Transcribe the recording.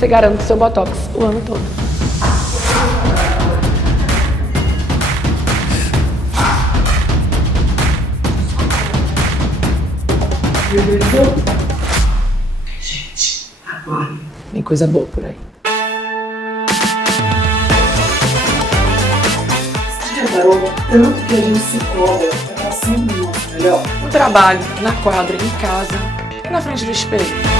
você garante seu Botox o ano todo. Gente, agora Tem coisa boa por aí. você já reparou tanto que a gente se cobra pra estar sempre no nosso melhor? No trabalho, na quadra, em casa e na frente do espelho.